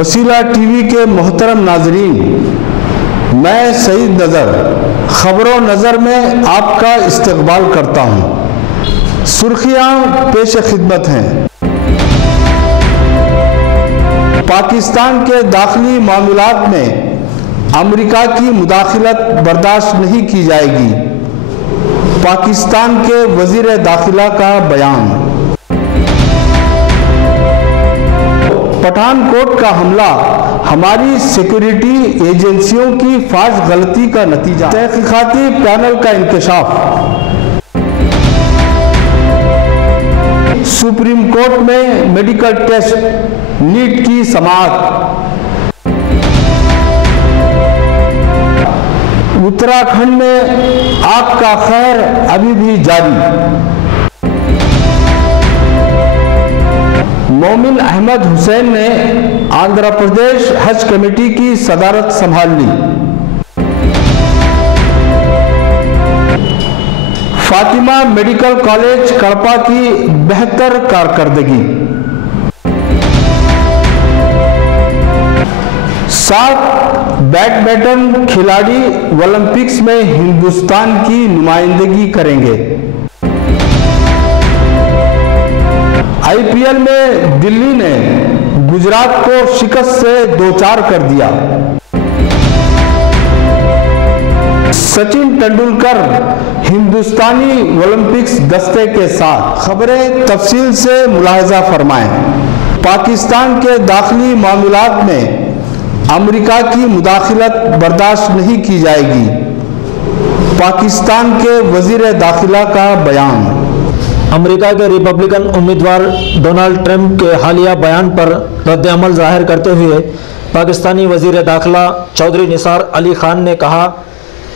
वसीला टीवी के मोहतरम नाजरीन, मैं सईद नज़र खबरों नज़र में आपका इस्तकबाल करता हूँ। सुर्खियाँ पेश खिदमत हैं। पाकिस्तान के दाखिली मामलात में अमेरिका की मुदाखलत बर्दाश्त नहीं की जाएगी। पाकिस्तान के वज़ीर दाखिला का बयान। पठानकोट का हमला हमारी सिक्योरिटी एजेंसियों की फाश गलती का नतीजा। तहकीकाती पैनल का इंकशाफ। सुप्रीम कोर्ट में मेडिकल टेस्ट नीट की समाअत। उत्तराखंड में आग का कहर अभी भी जारी। मोमिन अहमद हुसैन ने आंध्र प्रदेश हज कमेटी की सदारत संभाल ली। फातिमा मेडिकल कॉलेज कड़पा की बेहतर कारकर्दगी। 7 बैडमिंटन खिलाड़ी ओलंपिक्स में हिंदुस्तान की नुमाइंदगी करेंगे। आईपीएल में दिल्ली ने गुजरात को शिकस्त से 2-4 कर दिया। सचिन तेंदुलकर हिंदुस्तानी ओलंपिक्स दस्ते के साथ। खबरें तफसील से मुलाहजा फरमाएं। पाकिस्तान के दाखिली मामलात में अमेरिका की मुदाखलत बर्दाश्त नहीं की जाएगी। पाकिस्तान के वजीर दाखिला का बयान। अमेरिका के रिपब्लिकन उम्मीदवार डोनाल्ड ट्रंप के हालिया बयान पर रद्द-ए-अमल जाहिर करते हुए पाकिस्तानी वज़ीर दाखिला चौधरी निसार अली खान ने कहा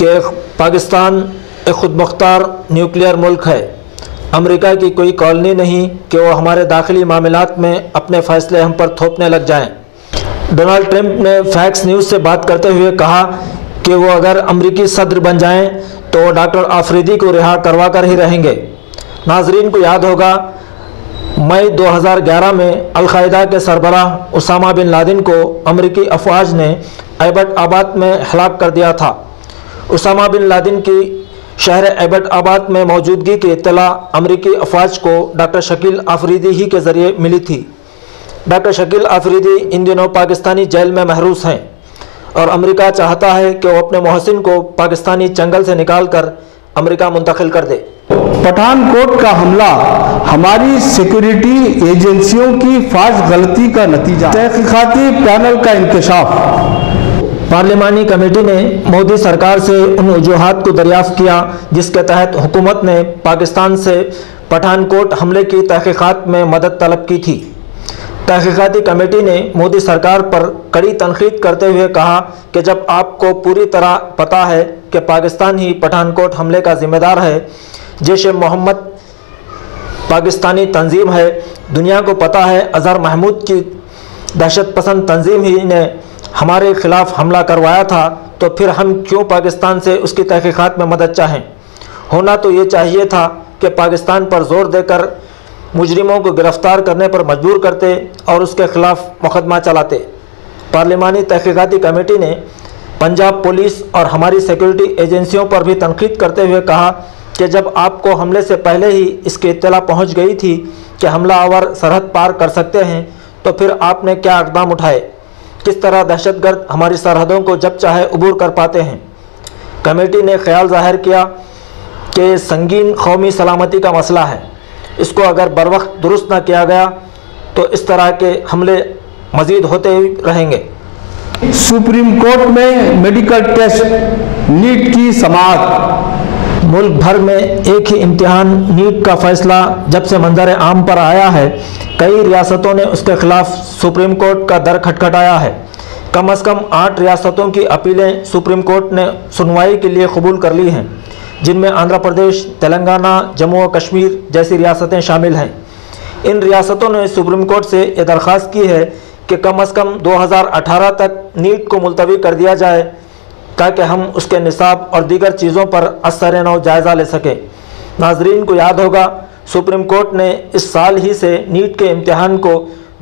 कि पाकिस्तान एक खुदमुख्तार न्यूक्लियर मुल्क है। अमेरिका की कोई कॉलोनी नहीं कि वो हमारे दाखिली मामलात में अपने फ़ैसले हम पर थोपने लग जाएं। डोनाल्ड ट्रंप ने फैक्स न्यूज़ से बात करते हुए कहा कि वो अगर अमरीकी सदर बन जाएं तो वो डॉक्टर आफरीदी को रिहा करवा कर ही रहेंगे। नाजरीन को याद होगा, मई 2011 में अल-कायदा के सरबराह उसामा बिन लादेन को अमरीकी अफवाज ने एबटआबाद में हलाक कर दिया था। उसामा बिन लादेन की शहर एबटआबाद में मौजूदगी की इत्तला अमरीकी अफवाज को डॉक्टर शकील आफरीदी ही के ज़रिए मिली थी। डॉक्टर शकील आफरीदी इन दिनों पाकिस्तानी जेल में महरूस हैं और अमेरिका चाहता है कि वो अपने मोहसिन को पाकिस्तानी चंगल से निकाल कर अमेरिका मुंतकिल कर दे। पठानकोट का हमला हमारी सिक्योरिटी एजेंसियों की फाश गलती का नतीजा। तहकीकाती पैनल का इंकशाफ। पार्लिमानी कमेटी ने मोदी सरकार से उन वजूहात को दरियाफ्त किया जिसके तहत हुकूमत ने पाकिस्तान से पठानकोट हमले की तहकीकात में मदद तलब की थी। तहकीकाती कमेटी ने मोदी सरकार पर कड़ी तनकीद करते हुए कहा कि जब आपको पूरी तरह पता है कि पाकिस्तान ही पठानकोट हमले का जिम्मेदार है, जैश-ए-मोहम्मद पाकिस्तानी तंजीम है, दुनिया को पता है अज़हर महमूद की दहशत पसंद तंजीम ही ने हमारे खिलाफ हमला करवाया था, तो फिर हम क्यों पाकिस्तान से उसकी तहकीकात में मदद चाहें। होना तो ये चाहिए था कि पाकिस्तान पर जोर देकर मुजरिमों को गिरफ्तार करने पर मजबूर करते और उसके खिलाफ मुकदमा चलाते। पार्लिमानी तहकीकाती कमेटी ने पंजाब पुलिस और हमारी सिक्योरिटी एजेंसियों पर भी तनकीद करते हुए कहा कि जब आपको हमले से पहले ही इसकी इत्तला पहुंच गई थी कि हमलावर सरहद पार कर सकते हैं, तो फिर आपने क्या इक़दाम उठाए। किस तरह दहशतगर्द हमारी सरहदों को जब चाहे अबूर कर पाते हैं। कमेटी ने ख्याल जाहिर किया कि संगीन कौमी सलामती का मसला है, इसको अगर बरवक्त दुरुस्त न किया गया तो इस तरह के हमले मज़ीद होते ही रहेंगे। सुप्रीम कोर्ट में मेडिकल टेस्ट नीट की समाअत। मुल्क भर में एक ही इम्तिहान नीट का फैसला जब से मंजर आम पर आया है, कई रियासतों ने उसके खिलाफ सुप्रीम कोर्ट का दर खटखटाया है। कम से कम 8 रियासतों की अपीलें सुप्रीम कोर्ट ने सुनवाई के लिए कबूल कर ली हैं, जिनमें आंध्र प्रदेश, तेलंगाना, जम्मू और कश्मीर जैसी रियासतें शामिल हैं। इन रियासतों ने सुप्रीम कोर्ट से ये दरख्वास्त की है कि कम से कम 2018 तक नीट को मुलतवी कर दिया जाए ताकि हम उसके निसाब और दीगर चीज़ों पर असर नौ जायज़ा ले सकें। नाजरीन को याद होगा, सुप्रीम कोर्ट ने इस साल ही से नीट के इम्तिहान को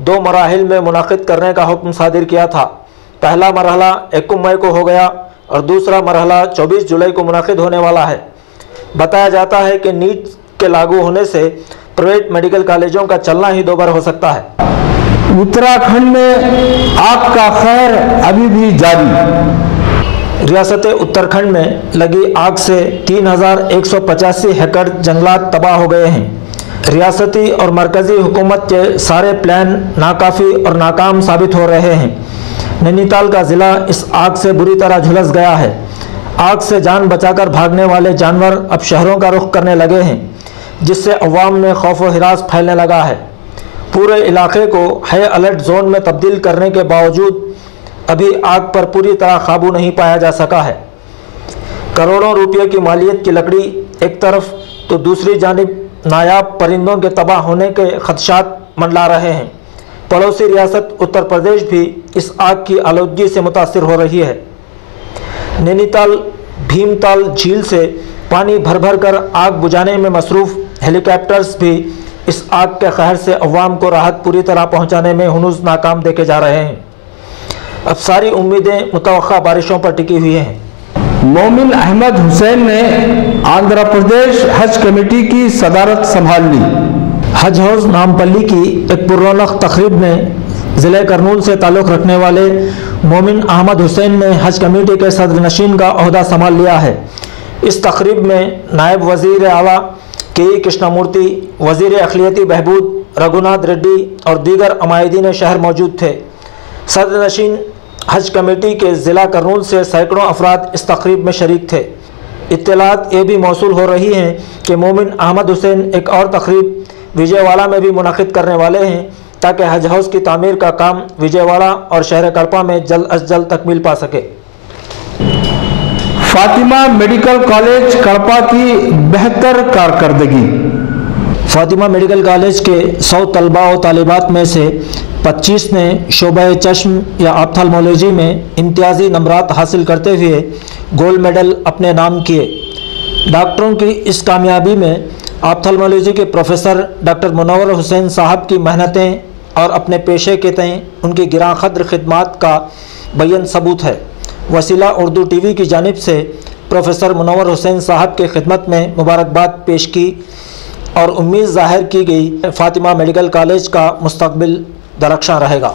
2 मराहिल में मुनाकिद करने का हुक्म सादिर किया था। पहला मरहला 1 मई को हो गया और दूसरा मरहला 24 जुलाई को मुनाकिद होने वाला है। बताया जाता है कि नीट के लागू होने से प्राइवेट मेडिकल कॉलेजों का चलना ही दोबारा हो सकता है। उत्तराखंड में आग का कहर अभी भी जारी। रियासत उत्तराखंड में लगी आग से 3185 एकड़ जंगलात तबाह हो गए हैं। रियासती और मरकज़ी हुकूमत के सारे प्लान नाकाफ़ी और नाकाम साबित हो रहे हैं। नैनीताल का ज़िला इस आग से बुरी तरह झुलस गया है। आग से जान बचाकर भागने वाले जानवर अब शहरों का रुख करने लगे हैं, जिससे अवाम में खौफ व हिरास फैलने लगा है। पूरे इलाके को हाई अलर्ट जोन में तब्दील करने के बावजूद अभी आग पर पूरी तरह काबू नहीं पाया जा सका है। करोड़ों रुपये की मालियत की लकड़ी एक तरफ तो दूसरी जानिब नायाब परिंदों के तबाह होने के खदशात मंडरा रहे हैं। पड़ोसी रियासत उत्तर प्रदेश भी इस आग की आलूदगी से मुतासिर हो रही है। नैनीताल भीमताल झील से पानी भर भर कर आग बुझाने में मसरूफ़ हेलीकॉप्टर्स भी इस आग के कहर से अवाम को राहत पूरी तरह पहुंचाने में हुनूस नाकाम देखे जा रहे हैं। अब सारी उम्मीदें मुतवक्का बारिशों पर टिकी हुई हैं। मोमिन अहमद हुसैन ने आंध्र प्रदेश हज कमेटी की सदारत संभाल ली। हज हाउस नामपल्ली की एक पुररौनक तकरीब में ज़िले करनूल से ताल्लुक़ रखने वाले मोमिन अहमद हुसैन ने हज कमेटी के सदर नशीन का ओहदा संभाल लिया है। इस तकरीब में नायब वज़ीर आला के कृष्णमूर्ति, वज़ीर अक़लियती बहबूद रघुनाथ रेड्डी और दीगर अमायदीन शहर मौजूद थे। सदर नशीन हज कमेटी के ज़िला करनूल से सैकड़ों अफराद इस तकरीब में शरीक थे। इत्तलात ये भी मौसूल हो रही हैं कि मोमिन अहमद हुसैन एक और तकरीब विजयवाड़ा में भी मुनाकिद करने वाले हैं, ताकि हज हाउस की तामीर का काम विजयवाड़ा और शहर कड़पा में जल्द अज जल्द तकमील पा सके। फातिमा मेडिकल कॉलेज कड़पा की बेहतर कारकर्दगी। फातिमा मेडिकल कॉलेज के 100 तलबा और तालिबात में से 25 ने शोबा चश्म या ऑप्थेल्मोलॉजी में इम्तियाजी नंबरात हासिल करते हुए गोल्ड मेडल अपने नाम किए। डॉक्टरों की इस कामयाबी में ऑप्थेल्मोलॉजी के प्रोफेसर डॉक्टर मुनव्वर हुसैन साहब की मेहनतें और अपने पेशे के तय उनकी गिरां क़द्र खिदमात का बयान सबूत है। वसीला उर्दू टीवी की जानिब से प्रोफेसर मुनव्वर हुसैन साहब के खिदमत में मुबारकबाद पेश की और उम्मीद ज़ाहिर की गई फातिमा मेडिकल कॉलेज का मुस्तकबिल दरख्शां रहेगा।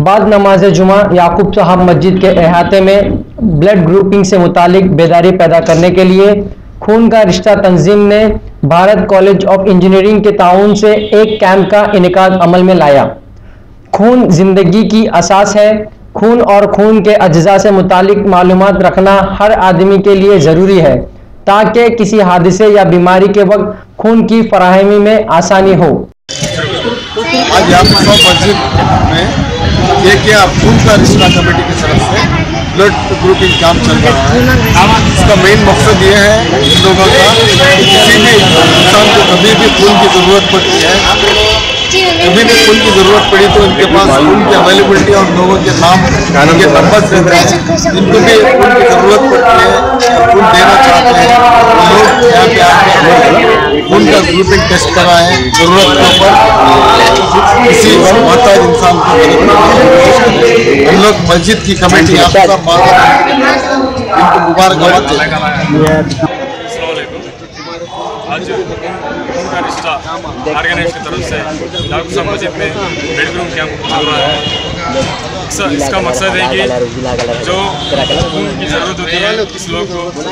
बाद नमाज जुमा याकूब साहब मस्जिद के अहाते में ब्लड ग्रुपिंग से मुतालिक बेदारी पैदा करने के लिए खून का रिश्ता तंजीम ने भारत कॉलेज ऑफ इंजीनियरिंग के ताउन से एक कैंप का इनेकाद अमल में लाया। खून जिंदगी की असास है। खून और खून के अज्जा से मुतालिक मालूमात रखना हर आदमी के लिए ज़रूरी है, ताकि किसी हादसे या बीमारी के वक्त खून की फराहमी में आसानी हो। आज याकूब साहब मस्जिद में एक खून का रिश्ता कमेटी की तरफ से ब्लड ग्रुपिंग कैंप चल रहा है। इसका मेन मकसद ये है इन लोगों का कि किसी भी इंसान को कभी भी खून की ज़रूरत पड़ती है, कभी भी खून की ज़रूरत पड़ी तो इनके पास खून की अवेलेबिलिटी और लोगों के नाम उनके नंबर रहते हैं। इनको भी खून की ज़रूरत पड़ती है, खून देना चाहते हैं लोग यहाँ पे आके खून का ग्रुपिंग टेस्ट कराएं। ज़रूरत के ऊपर किसी मोहताज इंसान को मदद करें। हम लोग मस्जिद की कमेटी आपका इनको मुबारकबाद दें। आज खून का रिश्ता ऑर्गेनाइजेशन की तरफ से याकूब साहब मस्जिद में मेडिकल कैंप चल रहा है। इसका मकसद है कि जो खून की ज़रूरत होती है, इस लोग को खून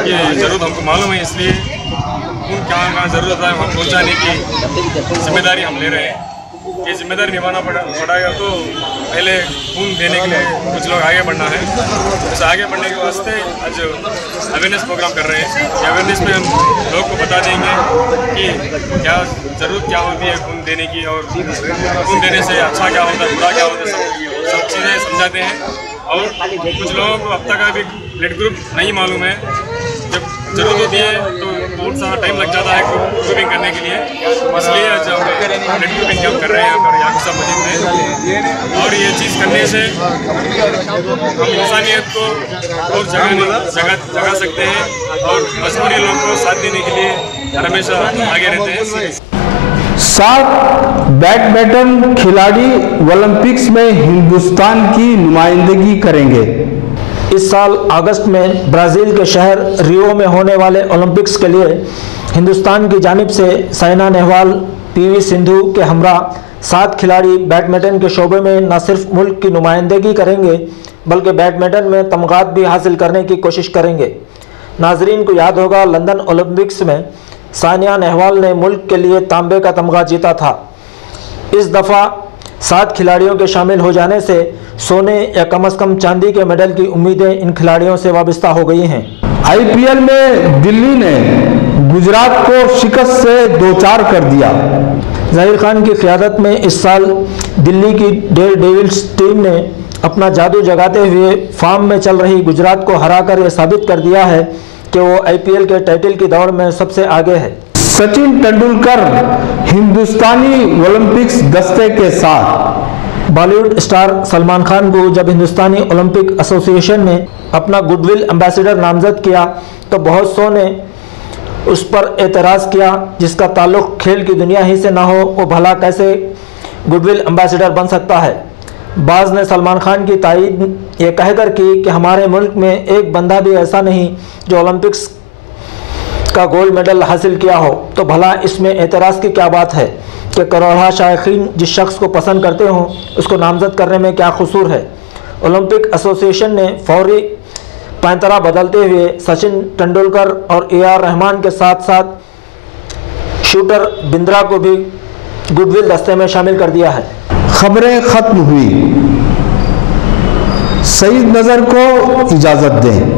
की ज़रूरत हमको मालूम है, इसलिए खून कहाँ ज़रूरत है वहाँ पहुँचाने की जिम्मेदारी हम ले रहे हैं। ये जिम्मेदारी निभाना पड़ेगा तो पहले खून देने के लिए कुछ लोग आगे बढ़ना है। इस आगे बढ़ने के वास्ते आज अवेयरनेस प्रोग्राम कर रहे हैं। ये अवेयरनेस में हम लोग को बता देंगे कि क्या ज़रूरत क्या होती है खून देने की, और खून देने से अच्छा क्या होता है, बुरा क्या होता है, सब चीज़ें समझाते हैं। और कुछ लोगों को अब तक अभी ब्लड ग्रुप नहीं मालूम है। जब ज़रूरत होती है तो बहुत सारा टाइम लग जाता है ग्रुपिंग करने के लिए, इसलिए आज हम ब्लड ग्रुपिंग कैंप कर रहे हैं यहाँ पर याकूब साहब मस्जिद में। और ये चीज़ करने से हम इंसानियत को और जगा सकते हैं और मजबूरी लोगों को साथ देने के लिए हमेशा आगे रहते हैं। 7 बैडमिंटन खिलाड़ी ओलंपिक्स में हिंदुस्तान की नुमाइंदगी करेंगे। इस साल अगस्त में ब्राज़ील के शहर रियो में होने वाले ओलंपिक्स के लिए हिंदुस्तान की जानिब से साइना नेहवाल, पीवी सिंधु के हमरा 7 खिलाड़ी बैडमिंटन के शोबे में न सिर्फ मुल्क की नुमाइंदगी करेंगे बल्कि बैडमिंटन में तमगात भी हासिल करने की कोशिश करेंगे। नाजरीन को याद होगा, लंदन ओलंपिक्स में सानिया नेहवाल ने मुल्क के लिए तांबे का तमगा जीता था। इस दफ़ा 7 खिलाड़ियों के शामिल हो जाने से सोने या कम से कम चांदी के मेडल की उम्मीदें इन खिलाड़ियों से वाबस्ता हो गई हैं। IPL में दिल्ली ने गुजरात को शिकस्त से 2-4 कर दिया। ज़हीर खान की क़यादत में इस साल दिल्ली की डेयर डेविल्स टीम ने अपना जादू जगाते हुए फॉर्म में चल रही गुजरात को हराकर यह साबित कर दिया है कि वो IPL के टाइटल की दौड़ में सबसे आगे है। सचिन तेंदुलकर हिंदुस्तानी ओलंपिक्स दस्ते के साथ। बॉलीवुड स्टार सलमान खान को जब हिंदुस्तानी ओलंपिक एसोसिएशन ने अपना गुडविल एम्बेसडर नामजद किया तो बहुत सौ ने उस पर एतराज़ किया, जिसका ताल्लुक़ खेल की दुनिया ही से ना हो वो भला कैसे गुडविल एम्बेसडर बन सकता है। बाज़ ने सलमान खान की तायीद ये कहकर की कि हमारे मुल्क में एक बंदा भी ऐसा नहीं जो ओलंपिक्स का गोल्ड मेडल हासिल किया हो, तो भला इसमें एतराज़ की क्या बात है कि करोड़ों शायकीन जिस शख्स को पसंद करते हों उसको नामजद करने में क्या कसूर है। ओलंपिक एसोसिएशन ने फौरी पैंतरा बदलते हुए सचिन तेंदुलकर और AR रहमान के साथ साथ शूटर बिंद्रा को भी गुडविल दस्ते में शामिल कर दिया है। खबरें खत्म हुई। सईद नजर को इजाजत दें।